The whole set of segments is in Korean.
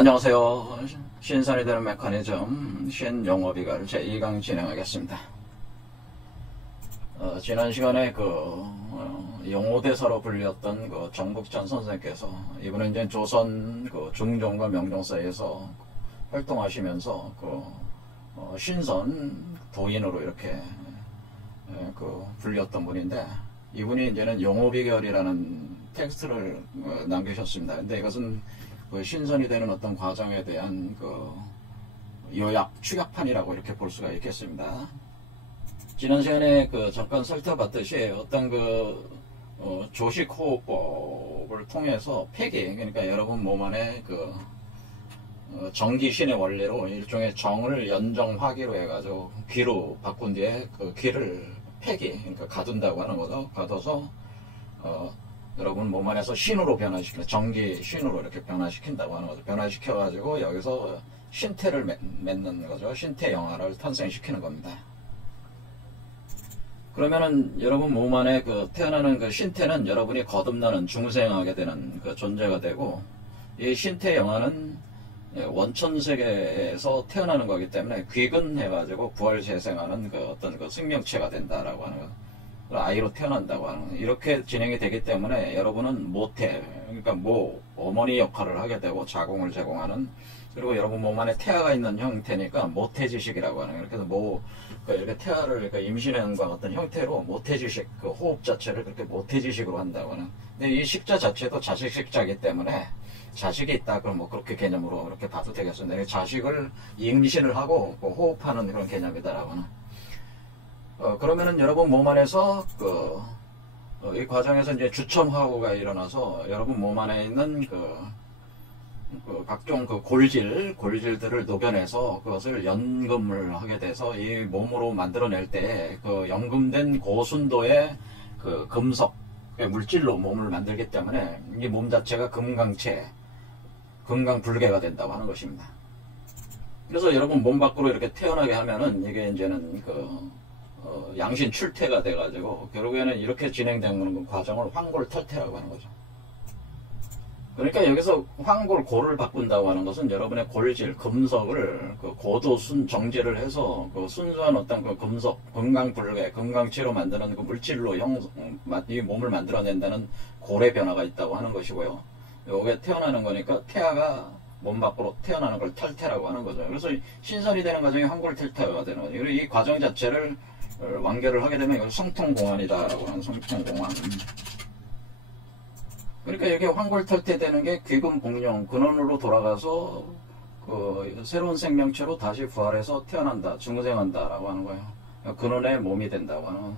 안녕하세요. 신선이 되는 메커니즘 신용어비가를 제2강 진행하겠습니다. 지난 시간에 용어대사로 불렸던 정북전 선생께서 이번에 이제 조선 중종과 명종 사이에서 활동하시면서 신선 도인으로 이렇게 불렸던 분인데, 이분이 이제는 용어비결이라는 텍스트를 남기셨습니다. 근데 이것은 신선이 되는 어떤 과정에 대한 요약, 축약판이라고 이렇게 볼 수가 있겠습니다. 지난 시간에 잠깐 살펴봤듯이 어떤 조식호흡법을 통해서 폐기, 그러니까 여러분 몸 안에 정기신의 원리로 일종의 정을 연정화기로 해가지고 기로 바꾼 뒤에 기를 폐기, 그러니까 가둔다고 하는 거죠. 가둬서 여러분 몸 안에서 신으로 변화시키는, 정기 신으로 이렇게 변화시킨다고 하는 거죠. 변화시켜가지고 여기서 신태를 맺는 거죠. 신태 영화를 탄생시키는 겁니다. 그러면은 여러분 몸 안에 태어나는 신태는 여러분이 거듭나는 중생하게 되는 존재가 되고, 이 신태 영화는 원천세계에서 태어나는 거기 때문에 귀근해가지고 부활재생하는 어떤 생명체가 된다라고 하는 거. 아이로 태어난다고 하는 거. 이렇게 진행이 되기 때문에 여러분은 모태, 그러니까 어머니 역할을 하게 되고 자궁을 제공하는, 그리고 여러분 몸 안에 태아가 있는 형태니까 모태지식이라고 하는 거예요. 그래서 이렇게 태아를 임신한과 같은 형태로 모태지식, 호흡 자체를 그렇게 모태지식으로 한다고 하는. 근데 이 식자 자체도 자식 식자이기 때문에 자식이 있다, 그럼 그렇게 개념으로 그렇게 봐도 되겠습니다. 자식을 임신을 하고 호흡하는 그런 개념이다라고 하는. 그러면은 여러분 몸 안에서 이 과정에서 이제 주첨화구가 일어나서 여러분 몸 안에 있는 각종 골질들을 녹여내서 그것을 연금을 하게 돼서 이 몸으로 만들어낼 때 연금된 고순도의 금속 물질로 몸을 만들기 때문에 이 몸 자체가 금강체, 금강불개가 된다고 하는 것입니다. 그래서 여러분 몸 밖으로 이렇게 태어나게 하면은 이게 이제는 양신 출태가 돼가지고 결국에는 이렇게 진행되는 과정을 황골탈태라고 하는 거죠. 그러니까 여기서 황골고를 바꾼다고 하는 것은 여러분의 골질, 금속을 고도순 정제를 해서 순수한 어떤 금속, 금강불개, 금강체로 만드는 물질로 이 몸을 만들어낸다는 골의 변화가 있다고 하는 것이고요. 여기에 태어나는 거니까 태아가 몸 밖으로 태어나는 걸 탈태라고 하는 거죠. 그래서 신선이 되는 과정이 황골탈태가 되는 거죠. 그리고 이 과정 자체를 완결을 하게 되면 이걸 성통공안이다라고 하는, 성통공안. 그러니까 여기 황골탈태 되는 게 귀금복룡, 근원으로 돌아가서 새로운 생명체로 다시 부활해서 태어난다, 중생한다라고 하는 거예요. 근원의 몸이 된다고 하는.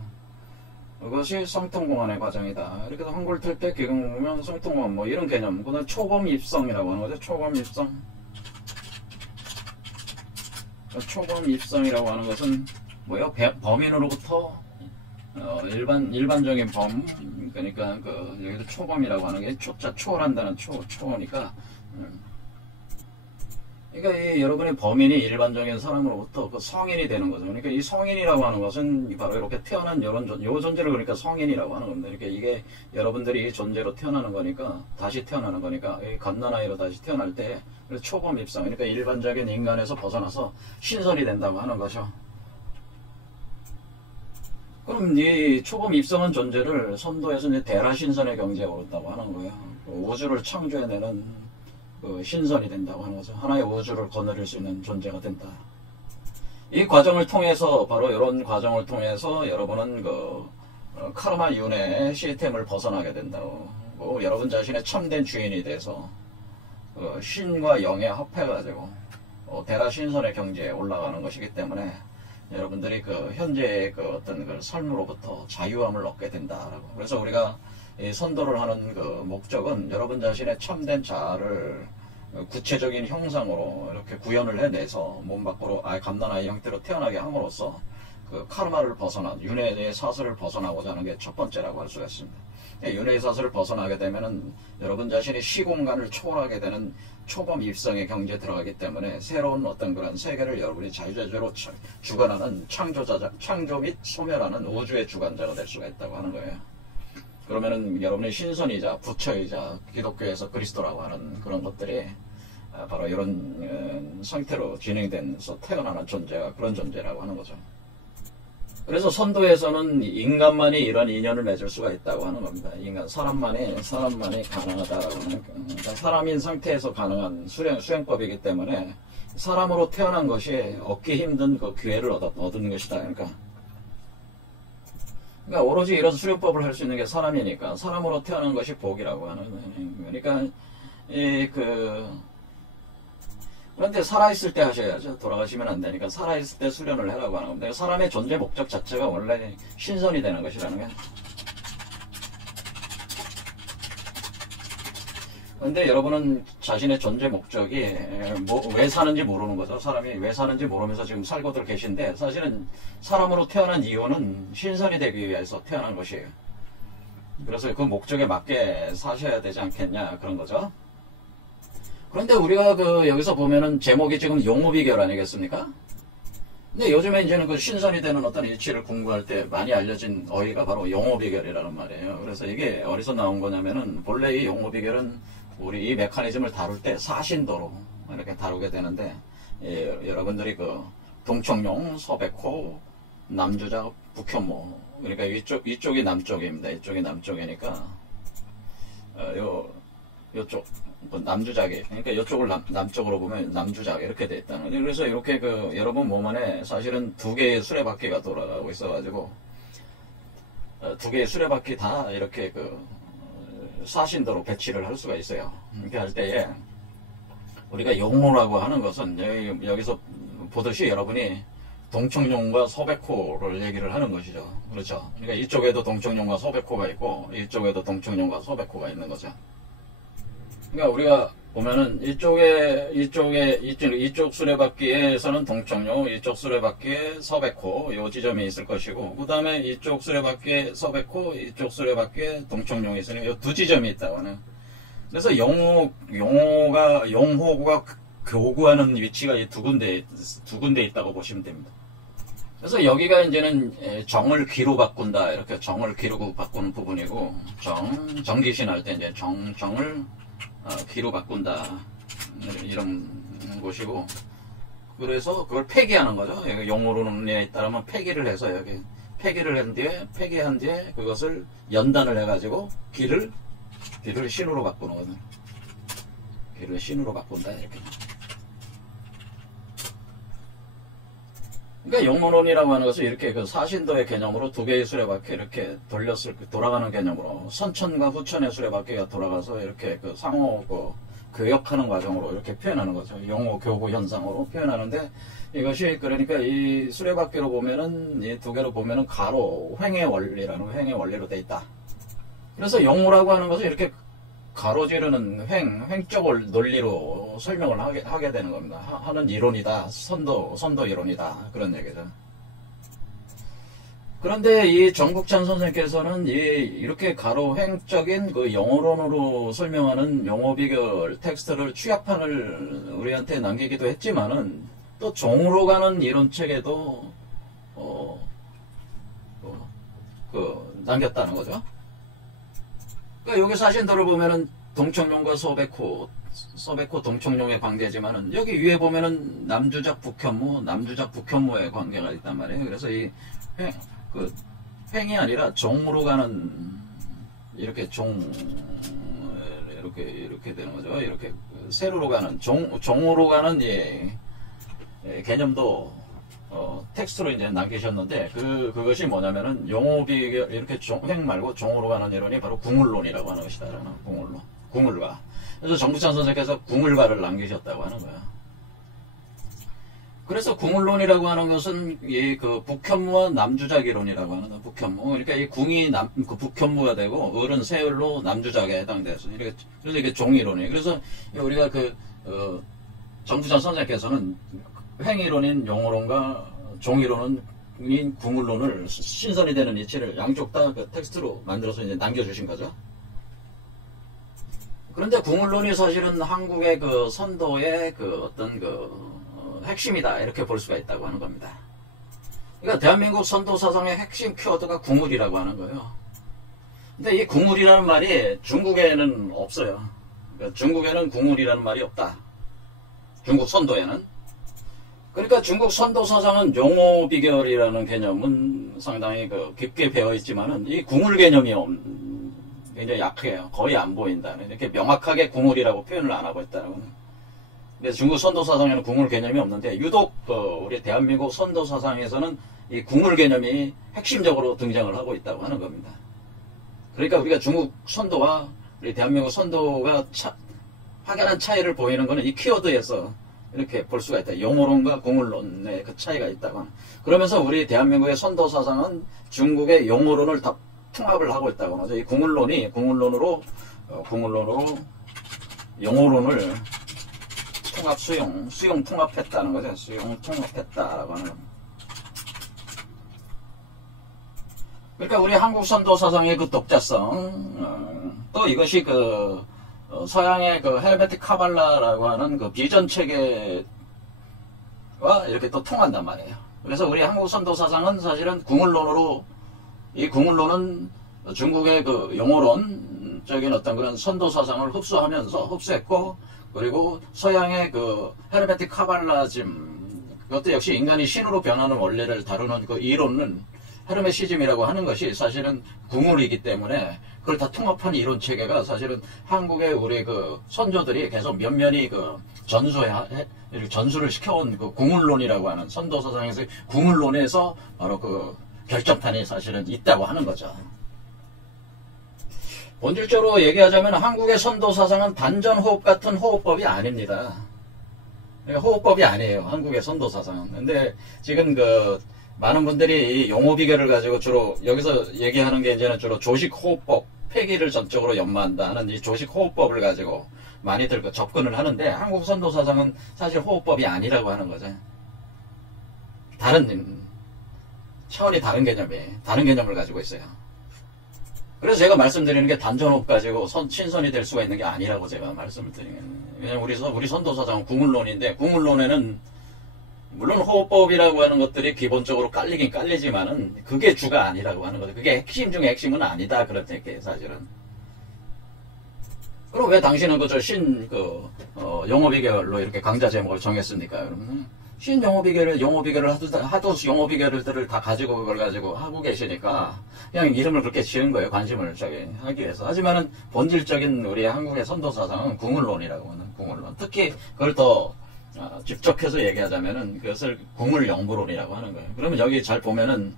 그것이 성통공안의 과정이다. 이렇게 해서 황골탈태, 귀금복룡, 성통공안 이런 개념. 그다음 초범입성이라고 하는 거죠. 초범입성. 초범입성이라고 하는 것은 범인으로부터 일반적인 범, 그러니까 여기도 초범이라고 하는 게 초자, 초월한다는 초니까, 그러니까 여러분의 범인이 일반적인 사람으로부터 성인이 되는 거죠. 그러니까 이 성인이라고 하는 것은 바로 이렇게 태어난 요 존재를 그러니까 성인이라고 하는 겁니다. 그러니까 이게 여러분들이 이 존재로 태어나는 거니까, 다시 태어나는 거니까, 이 갓난아이로 다시 태어날 때 초범 입성, 그러니까 일반적인 인간에서 벗어나서 신선이 된다고 하는 거죠. 그럼 이 초범 입성한 존재를 선도에서 이제 대라신선의 경지에 오른다고 하는 거예요. 우주를 창조해내는 신선이 된다고 하는 거죠. 하나의 우주를 거느릴 수 있는 존재가 된다. 이 과정을 통해서, 바로 이런 과정을 통해서 여러분은 카르마 윤회 시스템을 벗어나게 된다고. 여러분 자신의 참된 주인이 돼서 신과 영에 합해가지고 대라신선의 경지에 올라가는 것이기 때문에 여러분들이 현재의 어떤 삶으로부터 자유함을 얻게 된다라고. 그래서 우리가 이 선도를 하는 목적은 여러분 자신의 참된 자아를 구체적인 형상으로 이렇게 구현을 해내서 몸 밖으로 갓난아이 형태로 태어나게 함으로써 카르마를 윤회의 사슬을 벗어나고자 하는 게 첫 번째라고 할 수가 있습니다. 윤회의 사슬을 벗어나게 되면은 여러분 자신이 시공간을 초월하게 되는 초범 입성의 경지에 들어가기 때문에 새로운 어떤 그런 세계를 여러분이 자유자재로 주관하는 창조 및 소멸하는 우주의 주관자가 될 수가 있다고 하는 거예요. 그러면은 여러분의 신선이자 부처이자 기독교에서 그리스도라고 하는 그런 것들이 바로 이런 상태로 진행돼서 태어나는 존재가 그런 존재라고 하는 거죠. 그래서 선도에서는 인간만이 이런 인연을 맺을 수가 있다고 하는 겁니다. 사람만이 가능하다라고 하는, 그러니까 사람인 상태에서 가능한 수행법이기 때문에 사람으로 태어난 것이 얻기 힘든 그 기회를 얻은 것이다. 그러니까 오로지 이런 수련법을 할 수 있는 게 사람이니까 사람으로 태어난 것이 복이라고 하는 거예요. 그러니까 그런데 살아있을 때 하셔야죠. 돌아가시면 안 되니까 살아있을 때 수련을 하라고 하는 겁니다. 사람의 존재 목적 자체가 원래 신선이 되는 것이라는 거예요. 근데 여러분은 자신의 존재 목적이 왜 사는지 모르는 거죠. 사람이 왜 사는지 모르면서 지금 살고들 계신데, 사실은 사람으로 태어난 이유는 신선이 되기 위해서 태어난 것이에요. 그래서 그 목적에 맞게 사셔야 되지 않겠냐, 그런 거죠. 그런데 우리가 여기서 보면은 제목이 지금 용호비결 아니겠습니까? 근데 요즘에 이제는 그 신선이 되는 어떤 이치를 공부할 때 많이 알려진 어휘가 바로 용호비결이라는 말이에요. 그래서 이게 어디서 나온 거냐면은, 본래 이 용호비결은 우리 이 메커니즘을 다룰 때 사신도로 이렇게 다루게 되는데, 여러분들이 동청룡, 서백호, 남주작, 북현모, 그러니까 이쪽이 남쪽입니다. 이쪽이 남쪽이니까 요쪽 남주작이, 그러니까 이쪽을 남쪽으로 보면 남주작 이렇게 돼 있다는 거죠. 그래서 이렇게 여러분 몸 안에 사실은 두 개의 수레바퀴가 돌아가고 있어가지고, 두 개의 수레바퀴 다 이렇게 사신도로 배치를 할 수가 있어요. 이렇게 할 때에 우리가 용호라고 하는 것은 여기서 보듯이 여러분이 동청룡과 서백호를 얘기를 하는 것이죠. 그렇죠. 그러니까 이쪽에도 동청룡과 서백호가 있고 이쪽에도 동청룡과 서백호가 있는 거죠. 그러니까 우리가 보면은 이쪽 수레바퀴에서는 동청룡, 이쪽 수레바퀴에 서백호, 요 지점이 있을 것이고, 그 다음에 이쪽 수레바퀴에 서백호, 이쪽 수레바퀴에 동청룡이 있으니 요 두 지점이 있다고 하네요. 그래서 용호가 교구하는 위치가 이 두 군데 있다고 보시면 됩니다. 그래서 여기가 이제는 정을 기로 바꾼다, 이렇게 정을 기로 바꾸는 부분이고, 정기신 할 때 이제 정을 기로 바꾼다, 이런 곳이고, 그래서 그걸 폐기하는 거죠. 여기 용어론에 따르면 폐기를 해서 여기 폐기를 폐기한 뒤에 그것을 연단을 해가지고 기를 신으로 바꾸는 거죠. 기를 신으로 바꾼다, 이렇게. 그러니까 용어론이라고 하는 것은 이렇게 사신도의 개념으로 두 개의 수레바퀴 이렇게 돌아가는 개념으로, 선천과 후천의 수레바퀴가 돌아가서 이렇게 상호 교역하는 과정으로 이렇게 표현하는 거죠. 용호 교구 현상으로 표현하는데, 이것이 그러니까 이 수레바퀴로 보면은, 이 두 개로 보면은 가로 횡의 원리로 돼 있다. 그래서 용호라고 하는 것은 이렇게 가로지르는 횡적을 논리로 설명을 하게 되는 겁니다. 하는 이론이다. 선도 이론이다. 그런 얘기죠. 그런데 이 정국찬 선생님께서는 이렇게 가로횡적인 영어론으로 설명하는 용어비결 텍스트를 취합판을 우리한테 남기기도 했지만은, 또 종으로 가는 이론책에도 남겼다는 거죠. 그러니까 여기 사신도를 보면은 동청룡과 서백호 동청룡의 관계지만은, 여기 위에 보면은 남주작 북현모의 관계가 있단 말이에요. 그래서 이 횡이 아니라 종으로 가는, 이렇게 이렇게 되는 거죠. 이렇게 세로로 가는 종으로 가는 개념도 텍스트로 이제 남기셨는데, 그것이 뭐냐면은 용어비결, 이렇게 횡 말고 종으로 가는 이론이 바로 궁을론이라고 하는 것이다. 궁을가. 그래서 정국찬 선생께서 궁을가를 남기셨다고 하는 거야. 그래서 궁을론이라고 하는 것은 북현무와 남주작 이론이라고 하는 거야. 북현무. 그러니까 이 궁이 북현무가 되고 을은 세을로 남주작에 해당돼서, 그래서 이게 종이론이에요. 그래서 우리가 정국찬 선생께서는 횡이론인 용어론과 종이론인 궁을론을 신선이 되는 이치를 양쪽 다 텍스트로 만들어서 이제 남겨주신 거죠. 그런데 궁을론이 사실은 한국의 선도의 어떤 핵심이다, 이렇게 볼 수가 있다고 하는 겁니다. 그러니까 대한민국 선도 사상의 핵심 키워드가 궁을이라고 하는 거예요. 근데 이 궁을이라는 말이 중국에는 없어요. 그러니까 중국에는 궁을이라는 말이 없다. 중국 선도에는. 그러니까 중국 선도 사상은 용호 비결이라는 개념은 상당히 깊게 배어 있지만은 이 궁을 개념이 굉장히 약해요. 거의 안 보인다는. 이렇게 명확하게 궁을이라고 표현을 안 하고 있다는 거는. 그래서 중국 선도 사상에는 궁을 개념이 없는데 유독 우리 대한민국 선도 사상에서는 이 궁을 개념이 핵심적으로 등장을 하고 있다고 하는 겁니다. 그러니까 우리가 중국 선도와 우리 대한민국 선도가 확연한 차이를 보이는 것은 이 키워드에서 이렇게 볼 수가 있다. 용어론과 궁을론의 그 차이가 있다고. 그러면서 우리 대한민국의 선도 사상은 중국의 용어론을 다 통합을 하고 있다고 하죠. 이 궁을론으로 용어론을 수용 통합했다는 거죠. 수용 통합했다라고 하는 겁니다. 그러니까 우리 한국 선도 사상의 그 독자성, 또 이것이 서양의 헬베틱 카발라라고 하는 그 비전 체계와 이렇게 또 통한단 말이에요. 그래서 우리 한국 선도 사상은 사실은 이 궁을론은 중국의 그 용어론적인 어떤 그런 선도 사상을 흡수했고, 그리고 서양의 그 헬베틱 카발라즘, 그것도 역시 인간이 신으로 변하는 원리를 다루는 그 이론은 헤르메시즘이라고 하는 것이 사실은 궁을이기 때문에 그걸 다 통합한 이론 체계가 사실은 한국의 우리 그 선조들이 계속 면면이 전수를 시켜온 그 궁을론이라고 하는 선도 사상에서 궁을론에서 바로 그 결정판이 사실은 있다고 하는 거죠. 본질적으로 얘기하자면 한국의 선도 사상은 단전호흡 같은 호흡법이 아닙니다. 그러니까 호흡법이 아니에요. 한국의 선도 사상은. 근데 지금 많은 분들이 이 용어 비결을 가지고 주로 여기서 얘기하는 게 이제는 주로 조식 호흡법, 폐기를 전적으로 연마한다 하는 이 조식 호흡법을 가지고 많이들 접근을 하는데 한국 선도 사상은 사실 호흡법이 아니라고 하는 거죠. 차원이 다른 개념을 가지고 있어요. 그래서 제가 말씀드리는 게 단전호흡 가지고 신선이 될 수가 있는 게 아니라고 제가 말씀을 드리는 거예요. 왜냐면 우리 선도 사상은 궁을론인데 궁을론에는 물론 호흡법이라고 하는 것들이 기본적으로 깔리긴 깔리지만은 그게 주가 아니라고 하는 거죠. 그게 핵심 중에 핵심은 아니다. 그렇게 사실은. 그럼 왜 당신은 용어 비결로 이렇게 강좌 제목을 정했습니까? 여러분? 용어 비결을 하도 용어 비결들을 다 가지고 그걸 가지고 하고 계시니까 그냥 이름을 그렇게 지은 거예요. 관심을 하기 위해서. 하지만은 본질적인 우리 한국의 선도 사상은 궁을론이라고 하는 궁을론. 특히 그걸 더 직접해서 얘기하자면은 그것을 궁을영부론이라고 하는 거예요. 그러면 여기 잘 보면은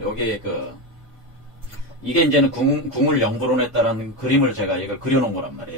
여기 이게 이제는 궁을영부론에 따른 그림을 제가 이걸 그려놓은 거란 말이에요.